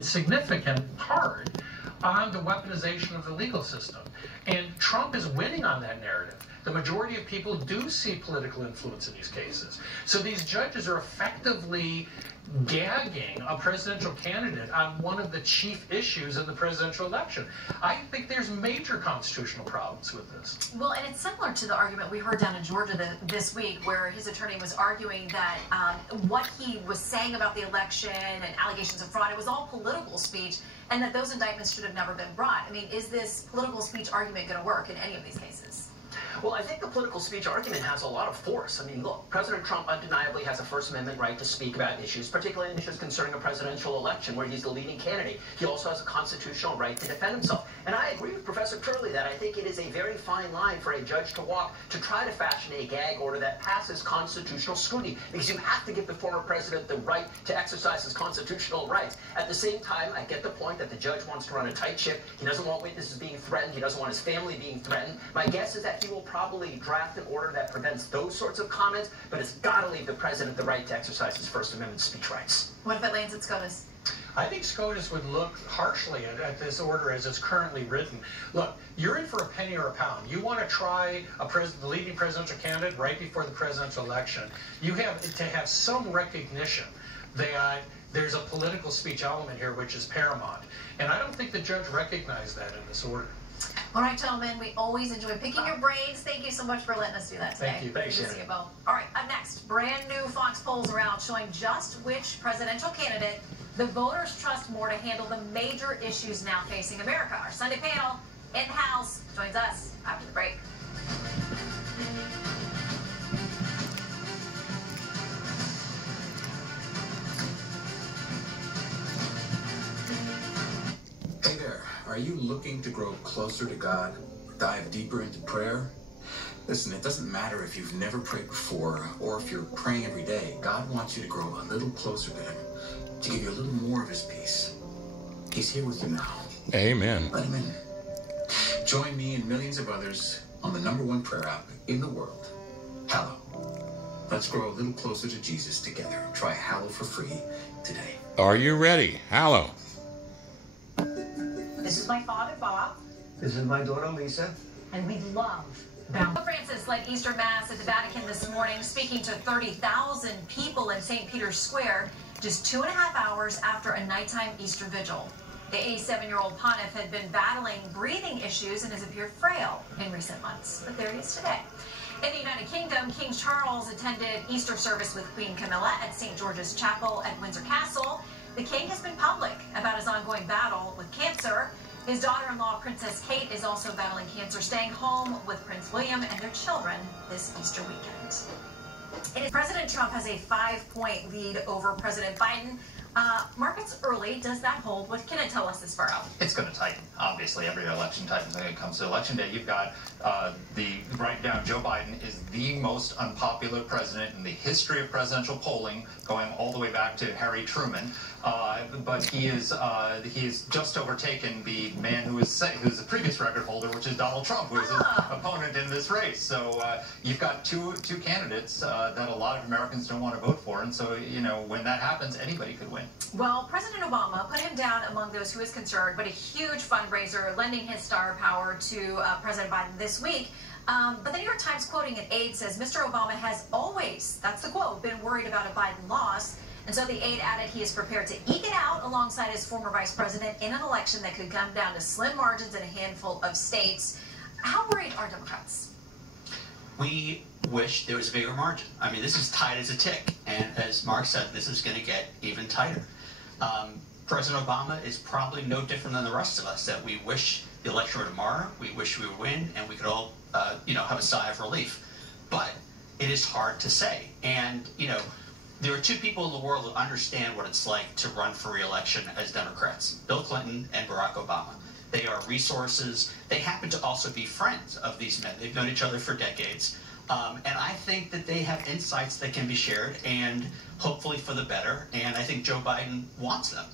significant part on the weaponization of the legal system. And Trump is winning on that narrative. The majority of people do see political influence in these cases. So these judges are effectively gagging a presidential candidate on one of the chief issues in the presidential election. I think there's major constitutional problems with this. Well, and it's similar to the argument we heard down in Georgia this week, where his attorney was arguing that what he was saying about the election and allegations of fraud, it was all political speech, and that those indictments should have never been brought. I mean, is this political speech argument going to work in any of these cases? Well, I think the political speech argument has a lot of force. I mean, look, President Trump undeniably has a First Amendment right to speak about issues, particularly issues concerning a presidential election where he's the leading candidate. He also has a constitutional right to defend himself. And I agree with Professor Curley that I think it is a very fine line for a judge to walk to try to fashion a gag order that passes constitutional scrutiny, because you have to give the former president the right to exercise his constitutional rights. At the same time, I get the point that the judge wants to run a tight ship. He doesn't want witnesses being threatened. He doesn't want his family being threatened. My guess is that he will probably draft an order that prevents those sorts of comments, but it's got to leave the president the right to exercise his First Amendment speech rights. What if it lands at SCOTUS? I think SCOTUS would look harshly at this order as it's currently written. Look, you're in for a penny or a pound. You want to try the leading presidential candidate right before the presidential election. You have to have some recognition that there's a political speech element here which is paramount. And I don't think the judge recognized that in this order. All right, gentlemen, we always enjoy picking your brains. Thank you so much for letting us do that today. Thank you. Thanks, Good to see you both. All right, up next, brand new Fox polls are out showing just which presidential candidate the voters trust more to handle the major issues now facing America. Our Sunday panel in the house joins us after the break. Hey there, are you looking to grow closer to God, dive deeper into prayer? Listen, it doesn't matter if you've never prayed before or if you're praying every day. God wants you to grow a little closer to Him, to give you a little more of His peace. He's here with you now. Amen. Let Him in. Join me and millions of others on the #1 prayer app in the world, Hallow. Let's grow a little closer to Jesus together. Try Hallow for free today. Are you ready? Hallow. This is my father, Bob. This is my daughter, Lisa. And we love Pope Francis led Easter Mass at the Vatican this morning, speaking to 30,000 people in St. Peter's Square, just 2.5 hours after a nighttime Easter vigil. The 87-year-old pontiff had been battling breathing issues and has appeared frail in recent months, but there he is today. In the United Kingdom, King Charles attended Easter service with Queen Camilla at St. George's Chapel at Windsor Castle. The king has been public about his ongoing battle with cancer. His daughter-in-law, Princess Kate, is also battling cancer, staying home with Prince William and their children this Easter weekend. President Trump has a 5-point lead over President Biden. Markets early. Does that hold? What can it tell us this far out? It's going to tighten. Obviously, every election tightens when it comes to election day. You've got right now, Joe Biden is the most unpopular president in the history of presidential polling, going all the way back to Harry Truman. But he is just overtaken the man who's the previous record holder, which is Donald Trump, who is his opponent in this race. So you've got two candidates that a lot of Americans don't want to vote for, and so when that happens, anybody could win. Well, President Obama put him down among those who is concerned, but a huge fundraiser lending his star power to President Biden this week. But the New York Times, quoting an aide, says Mr. Obama has always, that's the quote, been worried about a Biden loss. And so the aide added he is prepared to eke it out alongside his former vice president in an election that could come down to slim margins in a handful of states. How worried are Democrats? We wish there was a bigger margin. I mean, this is tight as a tick. And as Mark said, this is going to get even tighter. President Obama is probably no different than the rest of us, that we wish the election were tomorrow, we wish we would win, and we could all, have a sigh of relief. But it is hard to say. And, there are two people in the world who understand what it's like to run for re-election as Democrats, Bill Clinton and Barack Obama. They are resources. They happen to also be friends of these men. They've known each other for decades. And I think that they have insights that can be shared, and hopefully for the better. And I think Joe Biden wants them.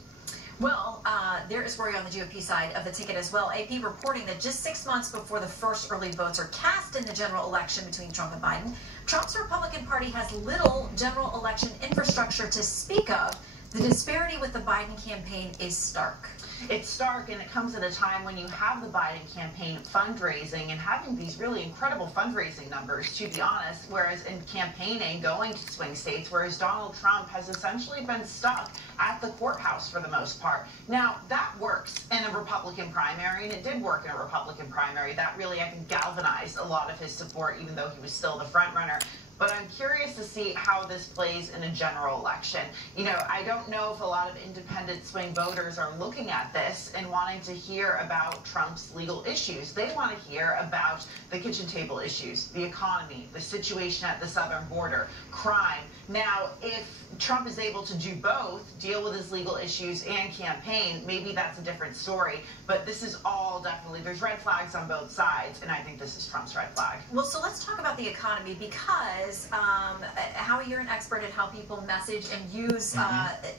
Well, there is worry on the GOP side of the ticket as well. AP reporting that just 6 months before the first early votes are cast in the general election between Trump and Biden, Trump's Republican Party has little general election infrastructure to speak of. The disparity with the Biden campaign is stark. It's stark, and it comes at a time when you have the Biden campaign fundraising and having these really incredible fundraising numbers, to be honest, whereas in campaigning, going to swing states, whereas Donald Trump has essentially been stuck at the courthouse for the most part. Now, that works in a Republican primary, and it did work in a Republican primary. That really, I think, galvanized a lot of his support, even though he was still the front runner. But I'm curious to see how this plays in a general election. You know, I don't know if a lot of independent swing voters are looking at this and wanting to hear about Trump's legal issues. They want to hear about the kitchen table issues, the economy, the situation at the southern border, crime. Now, if Trump is able to do both, deal with his legal issues and campaign, maybe that's a different story. But this is all definitely, there's red flags on both sides, and I think this is Trump's red flag. Well, so let's talk about the economy, because Howie, you're an expert at how people message and use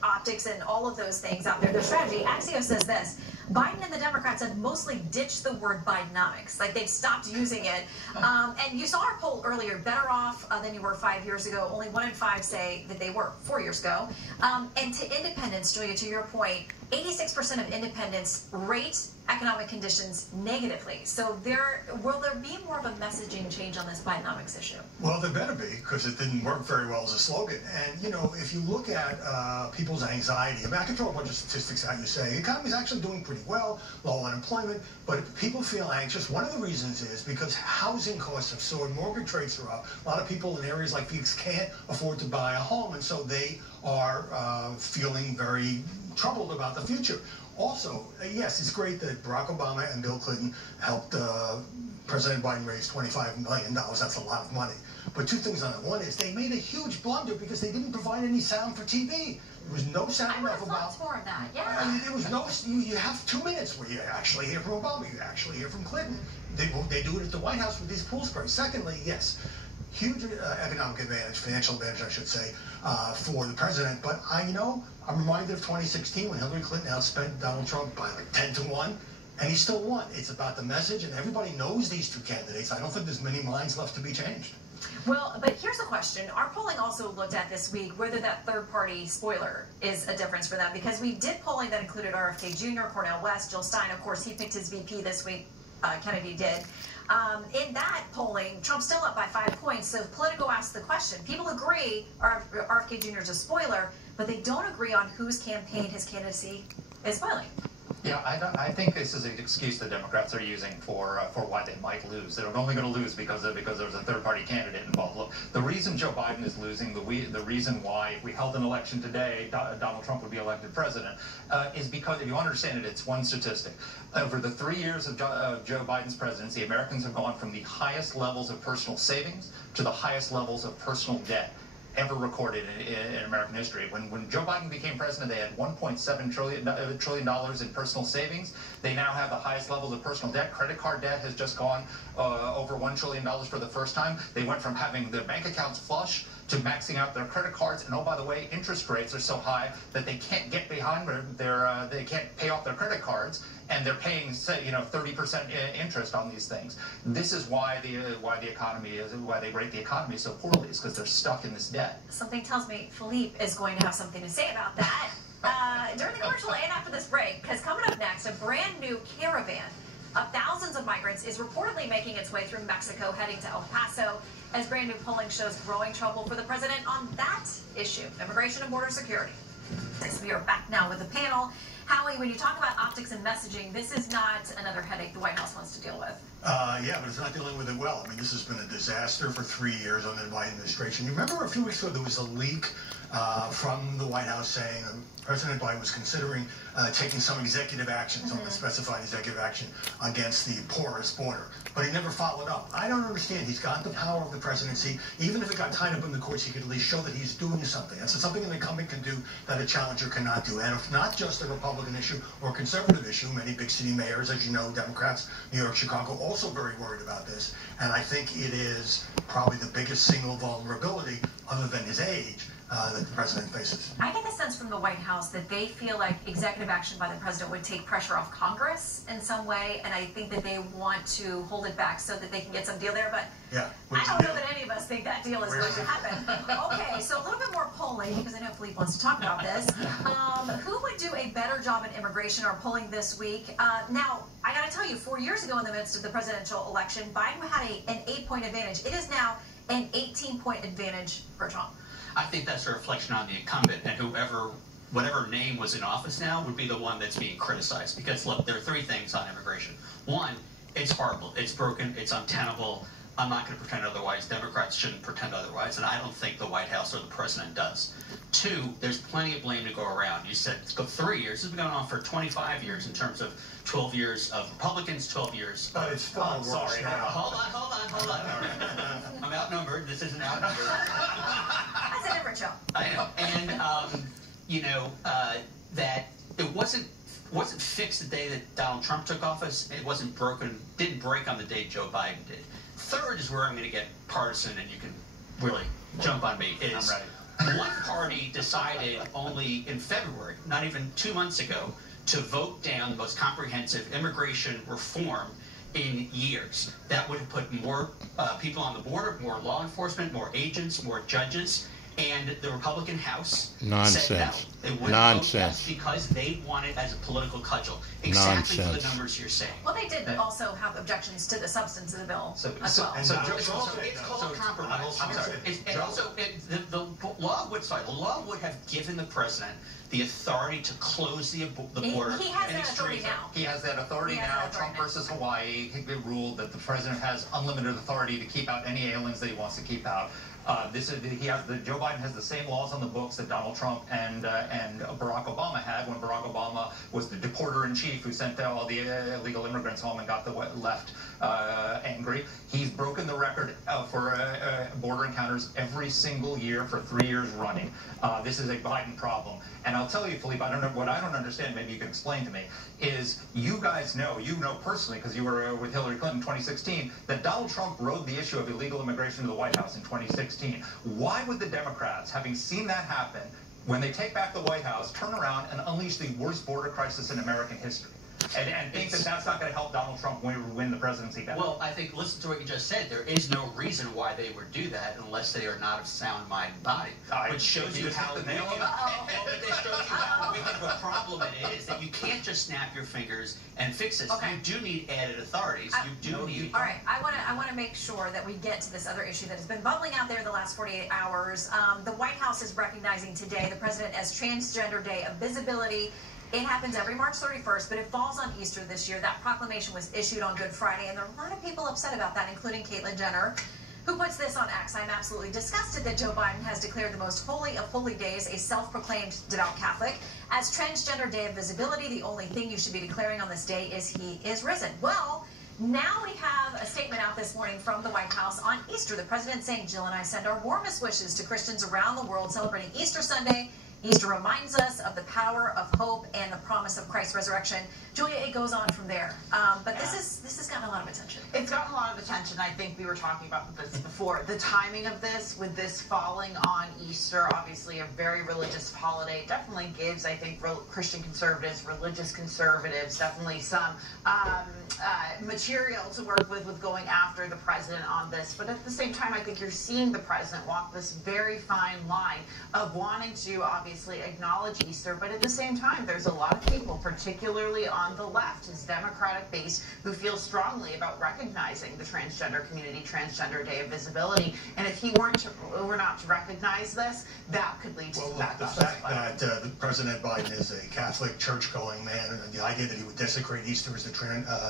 optics and all of those things out there. Their strategy. Axios says this: Biden and the Democrats have mostly ditched the word Bidenomics. Like, they've stopped using it. And you saw our poll earlier, better off than you were 5 years ago. Only 1 in 5 say that they were 4 years ago. And to independents, Julia, to your point, 86% of independents rate economic conditions negatively. So will there be more of a messaging change on this Bidenomics issue? Well, there better be, because it didn't work very well as a slogan. And, you know, if you look at people's anxiety, I mean, I can throw a bunch of statistics out. You say the economy's actually doing pretty well, low unemployment, but if people feel anxious, one of the reasons is because housing costs have soared, mortgage rates are up. A lot of people in areas like Phoenix can't afford to buy a home, and so they are feeling very troubled about the future. Also, yes, it's great that Barack Obama and Bill Clinton helped President Biden raise $25 million. That's a lot of money. But two things on it. One is they made a huge blunder because they didn't provide any sound for TV. There was no sound enough about. More of that, yeah. I mean, there was no. You have 2 minutes where you actually hear from Obama, you actually hear from Clinton. They do it at the White House with these pool sprays. Secondly, yes, huge economic advantage, financial advantage, I should say, for the president. But I'm reminded of 2016 when Hillary Clinton outspent Donald Trump by like 10-1, and he still won. It's about the message, and everybody knows these two candidates. I don't think there's many minds left to be changed. Well, but here's the question. Our polling also looked at this week whether that third-party spoiler is a difference for them, because we did polling that included RFK Jr., Cornel West, Jill Stein. Of course, he picked his VP this week. Kennedy did. In that polling, Trump's still up by 5 points. So Politico asked the question. People agree RFK Jr. is a spoiler, but they don't agree on whose campaign his candidacy is spoiling. Yeah, I think this is an excuse the Democrats are using for why they might lose. They're only going to lose because there's a third-party candidate involved. Look, the reason Joe Biden is losing, the reason why if we held an election today, Donald Trump would be elected president, is because, if you understand it, it's one statistic. Over the 3 years of Joe Biden's presidency, Americans have gone from the highest levels of personal savings to the highest levels of personal debt ever recorded in American history. When Joe Biden became president, they had $1.7 trillion in personal savings. They now have the highest levels of personal debt. Credit card debt has just gone over $1 trillion for the first time. They went from having their bank accounts flush to maxing out their credit cards, and oh, by the way, interest rates are so high that they can't get behind they can't pay off their credit cards, and they're paying 30% interest on these things. This is why they rate the economy so poorly, is because they're stuck in this debt. Something tells me Philippe is going to have something to say about that during the commercial and after this break, because coming up next, a brand new caravan of thousands of migrants is reportedly making its way through Mexico, heading to El Paso, as brand new polling shows growing trouble for the president on that issue, immigration and border security. We are back now with the panel. Howie, when you talk about optics and messaging, this is not another headache the White House wants to deal with. Yeah, but it's not dealing with it well. I mean, this has been a disaster for 3 years under the Biden administration. You remember a few weeks ago there was a leak from the White House saying President Biden was considering taking some executive actions, unspecified executive action, against the porous border. But he never followed up. I don't understand. He's got the power of the presidency. Even if it got tied up in the courts, he could at least show that he's doing something. That's something an incumbent can do that a challenger cannot do. And if not just a Republican issue or a conservative issue, many big city mayors, as you know, Democrats, New York, Chicago, also very worried about this. And I think it is probably the biggest single vulnerability, other than his age, that the president faces. I get the sense from the White House that they feel like executive action by the president would take pressure off Congress in some way, and I think that they want to hold it back so that they can get some deal there, but yeah, I don't know that any of us think that deal is going to happen. Okay, so a little bit more polling, because I know Philippe wants to talk about this. Who would do a better job in immigration? Our polling this week. Now, I got to tell you, 4 years ago in the midst of the presidential election, Biden had an 8-point advantage. It is now an 18-point advantage for Trump. I think that's a reflection on the incumbent, and whatever name was in office now would be the one that's being criticized. Because look, there are three things on immigration. One, it's horrible, it's broken, it's untenable. I'm not going to pretend otherwise. Democrats shouldn't pretend otherwise, and I don't think the White House or the president does. Two, there's plenty of blame to go around. You said it's 3 years. This has been going on for 25 years in terms of 12 years of Republicans, 12 years. But it's far worse now. Hold on. I'm outnumbered. This isn't outnumbered. That's a different show. I know. And, that it wasn't fixed the day that Donald Trump took office. It wasn't broken, didn't break on the day Joe Biden did. Third is where I'm going to get partisan, and you can really jump on me, is one party decided only in February, not even 2 months ago, to vote down the most comprehensive immigration reform in years. That would have put more people on the border, more law enforcement, more agents, more judges. And the Republican House said no. They wouldn't vote yes because they want it as a political cudgel. Exactly for the numbers you're saying. Well, they did also have objections to the substance of the bill as well. So it's called compromise. I'm sorry. And also, the law would have given the president the authority to close the border. He has that authority now. He has that authority now. Trump versus Hawaii, he ruled that the president has unlimited authority to keep out any aliens that he wants to keep out. Joe Biden has the same laws on the books that Donald Trump and Barack Obama had when Barack Obama was the deporter-in-chief who sent all the illegal immigrants home and got the left angry. He's broken the record for border encounters every single year for 3 years running. This is a Biden problem. And I'll tell you, Philippe, what I don't understand, maybe you can explain to me, is you guys know, personally, because you were with Hillary Clinton in 2016, that Donald Trump rode the issue of illegal immigration to the White House in 2016. Why would the Democrats, having seen that happen, when they take back the White House, turn around and unleash the worst border crisis in American history? And think that that's not going to help Donald Trump win the presidency back? Well, I think, listen to what you just said. There is no reason why they would do that unless they are not of sound mind and body. Which shows you how wicked of a problem it is, that you can't just snap your fingers and fix this. Okay. You do need added authorities. You do need... All right, I want to make sure that we get to this other issue that has been bubbling out there the last 48 hours. The White House is recognizing today the president as Transgender Day of Visibility. It happens every March 31st, but it falls on Easter this year. That proclamation was issued on Good Friday, and there are a lot of people upset about that, including Caitlyn Jenner, who puts this on X. I'm absolutely disgusted that Joe Biden has declared the most holy of holy days, a self-proclaimed devout Catholic, as Transgender Day of Visibility. The only thing you should be declaring on this day is he is risen. Well, now we have a statement out this morning from the White House on Easter. The president saying, Jill and I send our warmest wishes to Christians around the world celebrating Easter Sunday. Easter reminds us of the power of hope and the promise of Christ's resurrection. Julia, it goes on from there. But this has gotten a lot of attention. It's gotten a lot of attention. I think we were talking about this before. The timing of this, with this falling on Easter, obviously a very religious holiday, definitely gives, I think, Christian conservatives, religious conservatives, definitely some material to work with going after the president on this. But at the same time, I think you're seeing the president walk this very fine line of wanting to obviously acknowledge Easter, but at the same time, there's a lot of people, particularly on the left, his Democratic base, who feel strongly about recognizing the transgender community, Transgender Day of Visibility. And if he were not to recognize this, that could lead to the fact that the President Biden is a Catholic church-going man, and the idea that he would desecrate Easter as the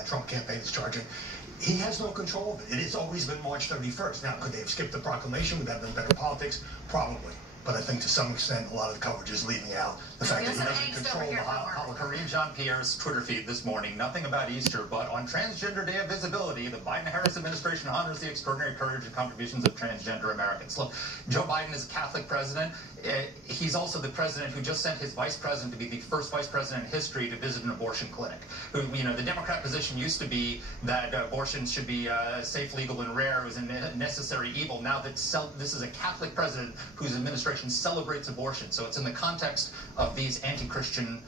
Trump campaign is charging, he has no control of it. It has always been March 31st. Now, could they have skipped the proclamation? Would that have been better politics? Probably. But I think to some extent, a lot of the coverage is leaving out The fact that he Some doesn't angst control over the here hot somewhere. Kareem Jean-Pierre's Twitter feed this morning, nothing about Easter, but on Transgender Day of Visibility, the Biden-Harris administration honors the extraordinary courage and contributions of transgender Americans. Look, Joe Biden is a Catholic president. He's also the president who just sent his vice president to be the first vice president in history to visit an abortion clinic. You know, the Democrat position used to be that abortion should be safe, legal, and rare. It was a necessary evil. Now that this is a Catholic president whose administration celebrates abortion. So it's in the context of these anti-Christian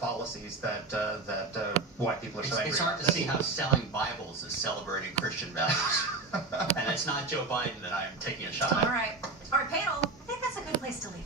policies that white people are so angry It's hard to see how selling Bibles is celebrating Christian values. And it's not Joe Biden that I'm taking a shot at. All right, panel. I think that's a good place to leave.